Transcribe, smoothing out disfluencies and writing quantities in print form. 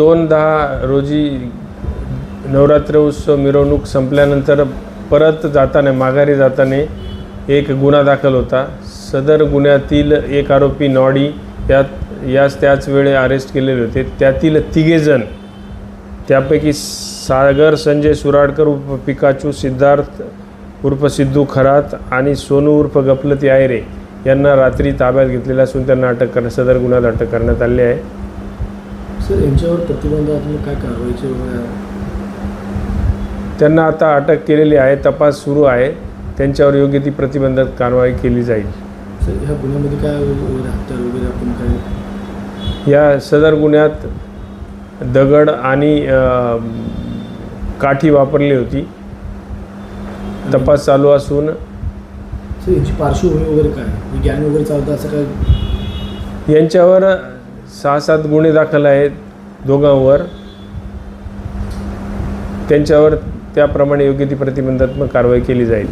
रोजी नवरात्र उत्सव मिरवणूक संपल्यानंतर परत जाताना माघारी जाताना एक गुन्हा दाखल होता। सदर गुन्ह्यातील एक आरोपी नॉडी त्याच वेळी अरेस्ट केलेले होते। त्यातील 3 जण, त्यापैकी सागर संजय सुराडकर उर्फ पिकाचू, सिद्धार्थ उर्फ सिद्धू खरात आणि सोनू उर्फ गफलती आयरे यांना रात्री ताब्यात घेतलेले असून त्यांना सदर गुन्ह्यात अटक करण्यात आली आहे। सर, यांच्यावर प्रतिबंधात्मक काय कारवाईची त्यांना आता अटक केलेली आहे, तपास सुरू आहे, त्यांच्यावर योग्य ती प्रतिबंधक कारवाई केली जाईल। सर, ह्या गुन्ह्यामध्ये काय हत्या वगैरे आपण काय या सदर गुन्ह्यात दगड आणि काठी वापरली होती। तपास चालू असून सर यांची पार्श्वभूमी वगैरे काय, गॅंग वगैरे चालतं असं काय? यांच्यावर 6-7 गुन्हे दाखल आहेत दोघांवर। त्यांच्यावर त्याप्रमाणे योग्य ती प्रतिबंधात्मक कारवाई केली जाईल।